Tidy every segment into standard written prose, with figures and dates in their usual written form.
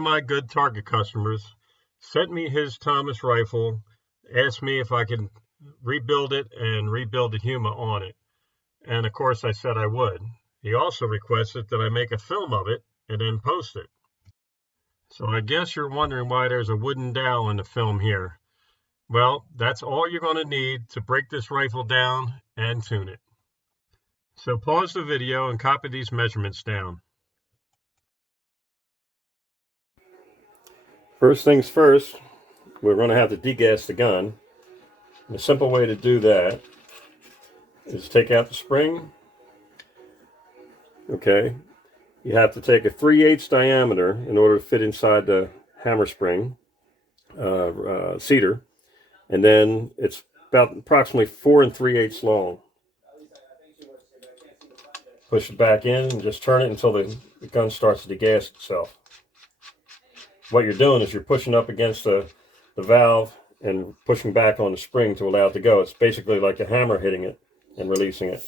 of my good Target customers sent me his Thomas rifle, asked me if I could rebuild it and rebuild the Huma on it. And of course I said I would. He also requested that I make a film of it and then post it. So I guess you're wondering why there's a wooden dowel in the film here. Well, that's all you're going to need to break this rifle down and tune it. So pause the video and copy these measurements down. First things first, we're going to have to degas the gun. And a simple way to do that is take out the spring. Okay, you have to take a 3/8 diameter in order to fit inside the hammer spring cedar, and then it's about approximately 4 3/8 long. Push it back in and just turn it until the gun starts to degas itself. What you're doing is you're pushing up against the valve and pushing back on the spring to allow it to go. It's basically like a hammer hitting it and releasing it.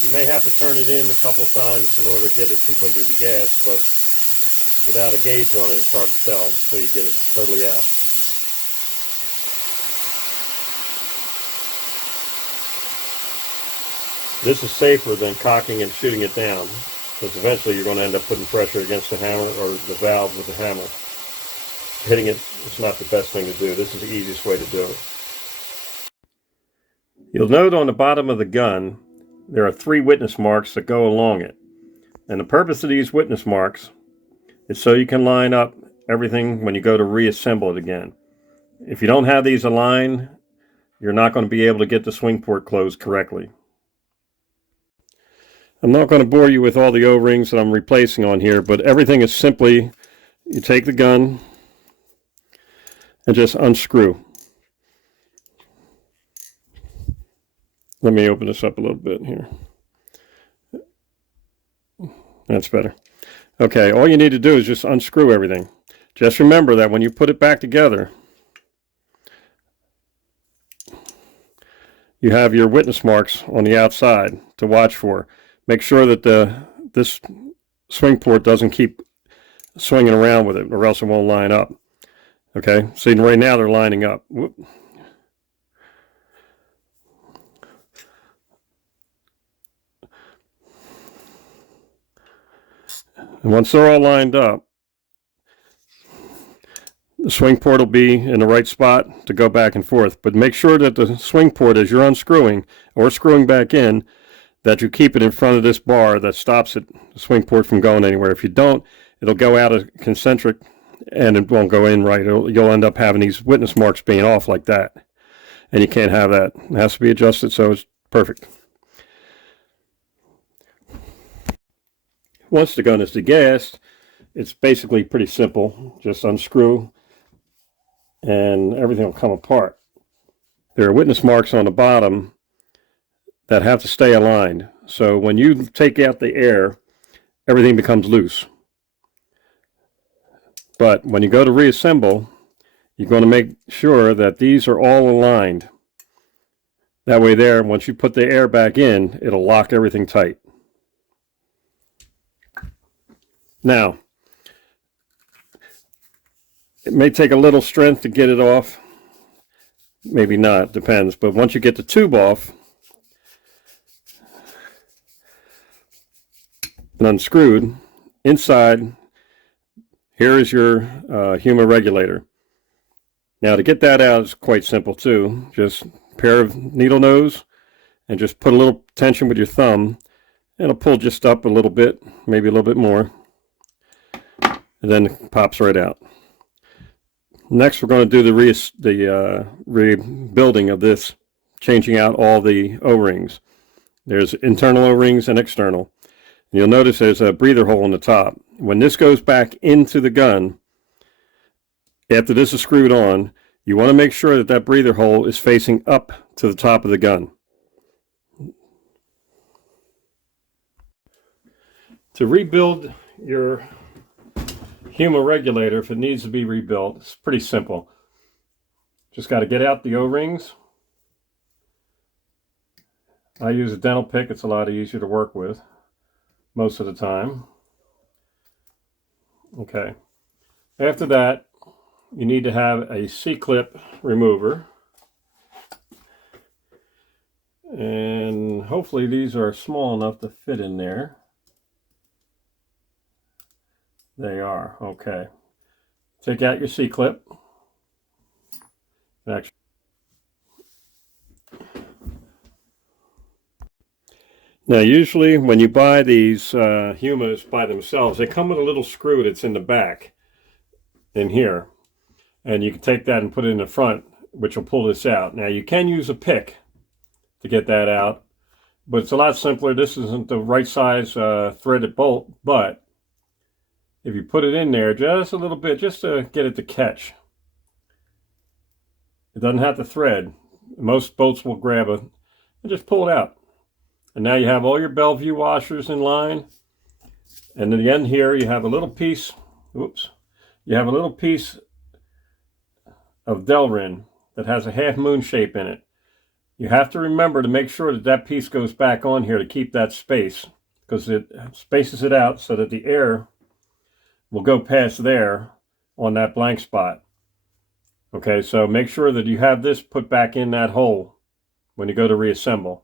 You may have to turn it in a couple times in order to get it completely degassed, but without a gauge on it, it's hard to tell until you get it totally out. This is safer than cocking and shooting it down, because eventually you're going to end up putting pressure against the hammer or the valve with the hammer. Hitting it is not the best thing to do. This is the easiest way to do it. You'll note on the bottom of the gun there are 3 witness marks that go along it. And the purpose of these witness marks is so you can line up everything when you go to reassemble it again. If you don't have these aligned, you're not going to be able to get the swing port closed correctly. I'm not going to bore you with all the O-rings that I'm replacing on here, but everything is simply, you take the gun and just unscrew. Let me open this up a little bit here. That's better. Okay, all you need to do is just unscrew everything. Just remember that when you put it back together, you have your witness marks on the outside to watch for. Make sure that this swing port doesn't keep swinging around with it, or else it won't line up. Okay, see, right now they're lining up. Whoop. And once they're all lined up, the swing port will be in the right spot to go back and forth. But make sure that the swing port, as you're unscrewing or screwing back in, that you keep it in front of this bar that stops the swing port from going anywhere. If you don't, it'll go out of concentric and it won't go in right. You'll end up having these witness marks being off like that. And you can't have that. It has to be adjusted so it's perfect. Once the gun is degassed, it's basically pretty simple. Just unscrew and everything will come apart. There are witness marks on the bottom that have to stay aligned. So when you take out the air, everything becomes loose. But when you go to reassemble, you're going to make sure that these are all aligned. That way there, once you put the air back in, it'll lock everything tight. Now, it may take a little strength to get it off. Maybe not, depends. But once you get the tube off and unscrewed, inside, here is your Huma regulator. Now to get that out is quite simple too. Just a pair of needle nose and just put a little tension with your thumb. And it'll pull just up a little bit, maybe a little bit more. And then it pops right out. Next we're going to do the rebuilding of this, changing out all the O-rings. There's internal O-rings and external. And you'll notice there's a breather hole on the top. When this goes back into the gun, after this is screwed on, you want to make sure that that breather hole is facing up to the top of the gun. To rebuild your Huma regulator, if it needs to be rebuilt, it's pretty simple. Just got to get out the O-rings. I use a dental pick, it's a lot easier to work with. most of the time. Okay. After that, you need to have a C-clip remover. And hopefully these are small enough to fit in there. They are. Okay. Take out your C-clip. Actually, now usually when you buy these Humas by themselves, they come with a little screw that's in the back in here. And you can take that and put it in the front, which will pull this out. Now you can use a pick to get that out, but it's a lot simpler. This isn't the right size threaded bolt, but if you put it in there just a little bit, just to get it to catch, it doesn't have to thread. Most bolts will grab and just pull it out. And now you have all your Bellevue washers in line. And at the end here, you have a little piece, you have a little piece of Delrin that has a half moon shape in it. You have to remember to make sure that that piece goes back on here to keep that space, because it spaces it out so that the air will go past there on that blank spot. Okay, so make sure that you have this put back in that hole when you go to reassemble.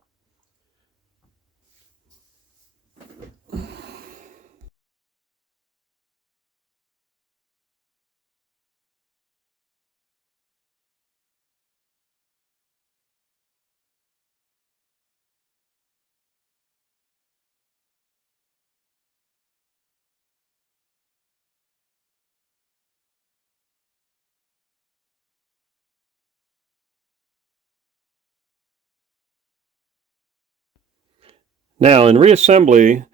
Now in reassembly,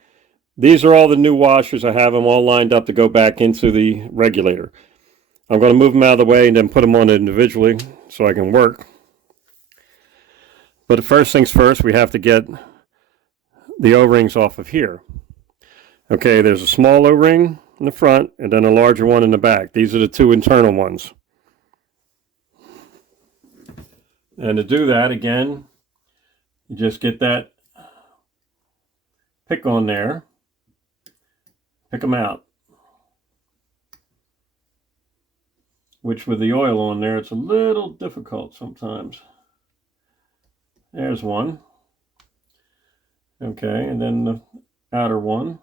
these are all the new washers. I have them all lined up to go back into the regulator. I'm going to move them out of the way and then put them on individually so I can work. But the first things first, we have to get the O-rings off of here. Okay, there's a small O-ring in the front and then a larger one in the back. These are the two internal ones. And to do that, again, you just get that pick on there, pick them out. Which with the oil on there, it's a little difficult sometimes. There's one. Okay, and then the outer one.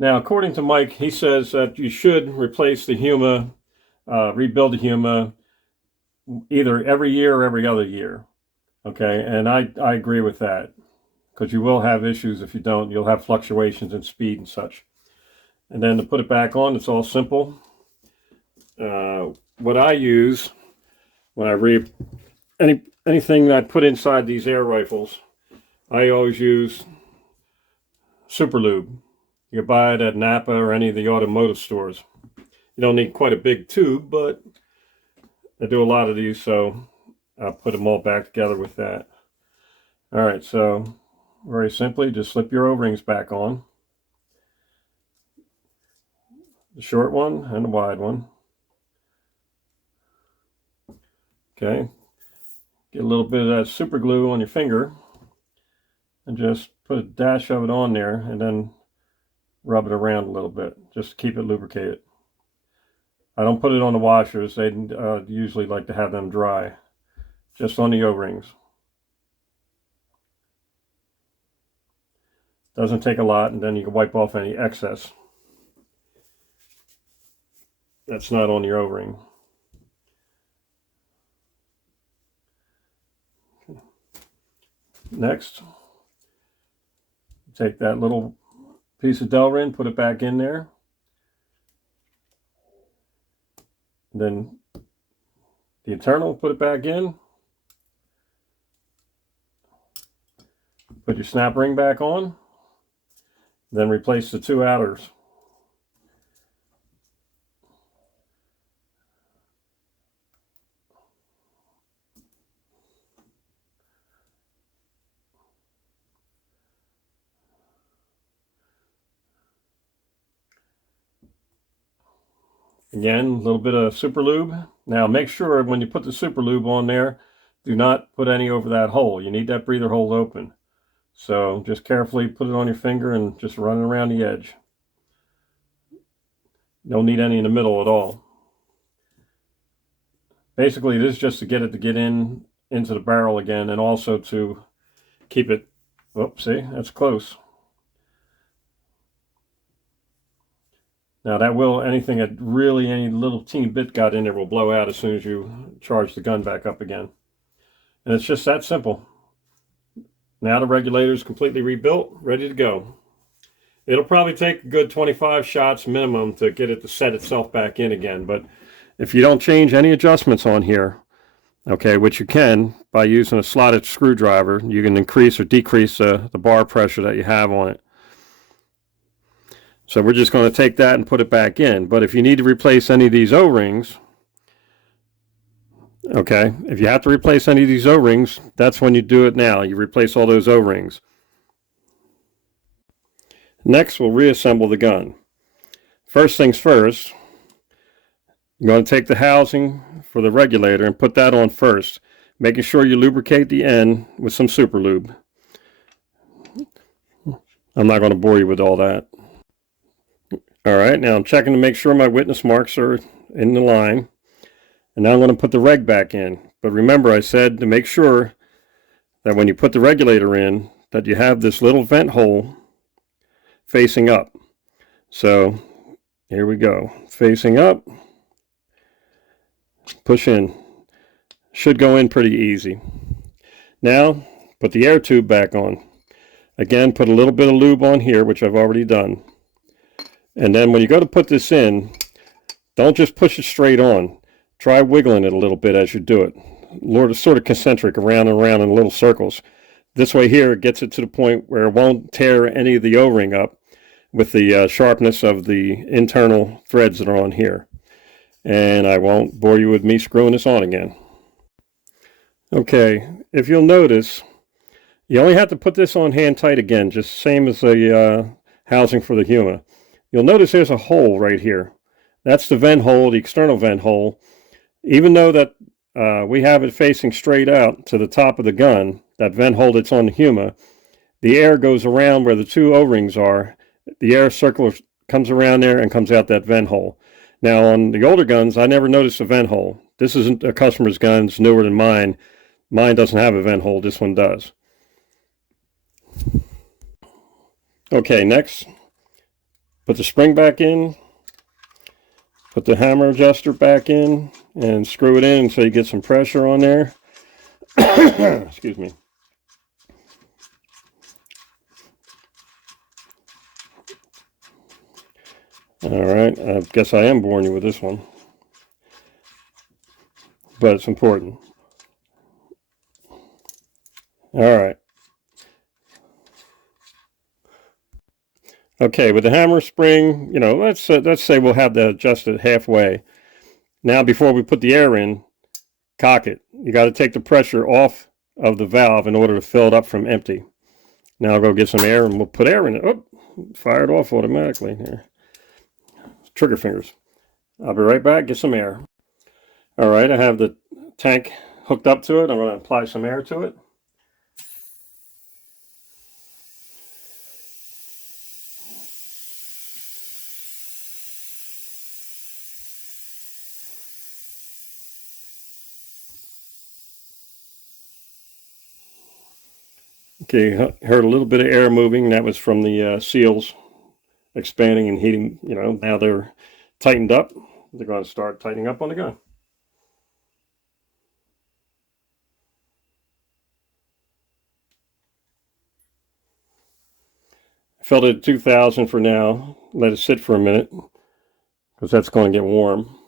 Now, according to Mike, he says that you should replace the Huma, rebuild the Huma either every year or every other year. Okay, and I agree with that, because you will have issues if you don't. You'll have fluctuations in speed and such. And then to put it back on, it's all simple. What I use when I anything that I put inside these air rifles, I always use super lube. You can buy it at Napa or any of the automotive stores. You don't need quite a big tube, but I do a lot of these, so I'll put them all back together with that. All right, so very simply, just slip your O-rings back on. The short one and the wide one. Okay, get a little bit of that super glue on your finger and just put a dash of it on there and then rub it around a little bit just to keep it lubricated. I don't put it on the washers. They usually like to have them dry. Just on the O-rings. Doesn't take a lot, and then you can wipe off any excess that's not on your O-ring. Next, take that little piece of Delrin, put it back in there. Then the internal, put it back in. Put your snap ring back on. Then replace the two outers. Again, a little bit of super lube. Now make sure when you put the super lube on there, do not put any over that hole. You need that breather hole open. So just carefully put it on your finger and just run it around the edge. Don't need any in the middle at all. Basically, this is just to get it to get into the barrel again, and also to keep it, oh, see, that's close. Now that will, anything that really, any little teeny bit got in there will blow out as soon as you charge the gun back up again. And it's just that simple. Now the regulator is completely rebuilt, ready to go. It'll probably take a good 25 shots minimum to get it to set itself back in again. But if you don't change any adjustments on here, okay, which you can by using a slotted screwdriver, you can increase or decrease the bar pressure that you have on it. So we're just going to take that and put it back in. But if you need to replace any of these O-rings, okay, if you have to replace any of these O-rings, that's when you do it now. You replace all those O-rings. Next, we'll reassemble the gun. First things first, you're going to take the housing for the regulator and put that on first, making sure you lubricate the end with some super lube. I'm not going to bore you with all that. All right, now I'm checking to make sure my witness marks are in the line. And now I'm going to put the reg back in. But remember, I said to make sure that when you put the regulator in, that you have this little vent hole facing up. So here we go. Facing up. Push in. Should go in pretty easy. Now, put the air tube back on. Again, put a little bit of lube on here, which I've already done. And then when you go to put this in, don't just push it straight on. Try wiggling it a little bit as you do it. Sort of concentric, around and around in little circles. This way here, it gets it to the point where it won't tear any of the O-ring up with the sharpness of the internal threads that are on here. And I won't bore you with me screwing this on again. Okay, if you'll notice, you only have to put this on hand tight again, just same as the housing for the Huma. You'll notice there's a hole right here. That's the vent hole, the external vent hole. Even though that we have it facing straight out to the top of the gun, that vent hole that's on the Huma, the air goes around where the two O-rings are. The air circle comes around there and comes out that vent hole. Now on the older guns, I never noticed a vent hole. This isn't a customer's gun, it's newer than mine. Mine doesn't have a vent hole, this one does. Okay, next, put the spring back in. Put the hammer adjuster back in and screw it in so you get some pressure on there. Excuse me. All right, I guess I am boring you with this one, but it's important. All right. Okay, with the hammer spring, you know, let's say we'll have that adjusted halfway. Now, before we put the air in, cock it. You got to take the pressure off of the valve in order to fill it up from empty. Now I'll go get some air and we'll put air in it. Oh, fired off automatically here. Trigger fingers. I'll be right back, get some air. All right, I have the tank hooked up to it. I'm going to apply some air to it. Okay, heard a little bit of air moving. That was from the seals expanding and heating. You know, now they're tightened up. They're going to start tightening up on the gun. I filled it at 2,000 for now. Let it sit for a minute because that's going to get warm.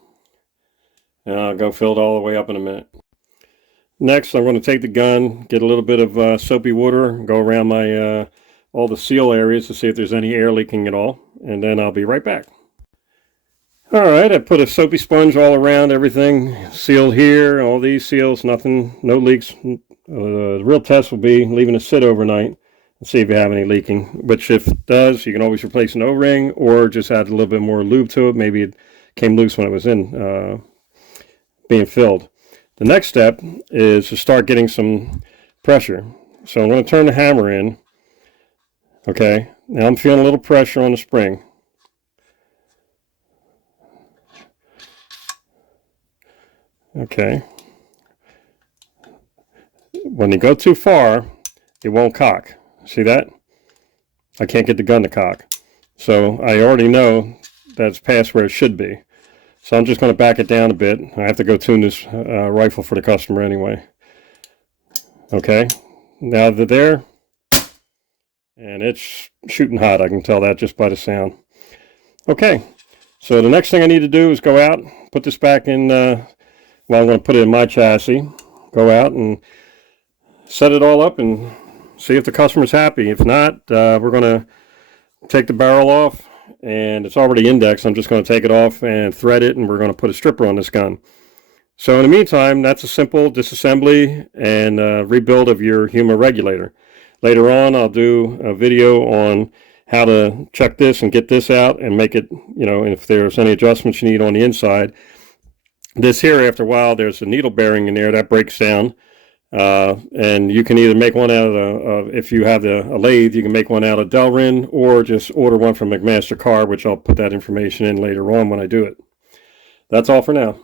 And I'll go fill it all the way up in a minute. Next, I'm going to take the gun, get a little bit of soapy water, go around my all the seal areas to see if there's any air leaking at all, and then I'll be right back. All right, I put a soapy sponge all around everything, sealed here, all these seals, nothing, no leaks. The real test will be leaving it sit overnight and see if you have any leaking, which if it does, you can always replace an O-ring or just add a little bit more lube to it, maybe came loose when it was in being filled. The next step is to start getting some pressure. So I'm going to turn the hammer in. Okay, now I'm feeling a little pressure on the spring. Okay. When you go too far, it won't cock. See that? I can't get the gun to cock. So I already know that's past where it should be. So I'm just going to back it down a bit. I have to go tune this rifle for the customer anyway. Okay, now they're there, and it's shooting hot. I can tell that just by the sound. Okay, so the next thing I need to do is go out, put this back in, well, I'm going to put it in my chassis, go out and set it all up and see if the customer's happy. If not, we're going to take the barrel off, and it's already indexed. I'm just going to take it off and thread it, and we're going to put a stripper on this gun. So in the meantime, that's a simple disassembly and rebuild of your Huma regulator. Later on, I'll do a video on how to check this and get this out and make it, you know, if there's any adjustments you need on the inside. This here, after a while, there's a needle bearing in there that breaks down. And you can either make one out of, if you have a lathe, you can make one out of Delrin, or just order one from McMaster Car, which I'll put that information in later on when I do it. That's all for now.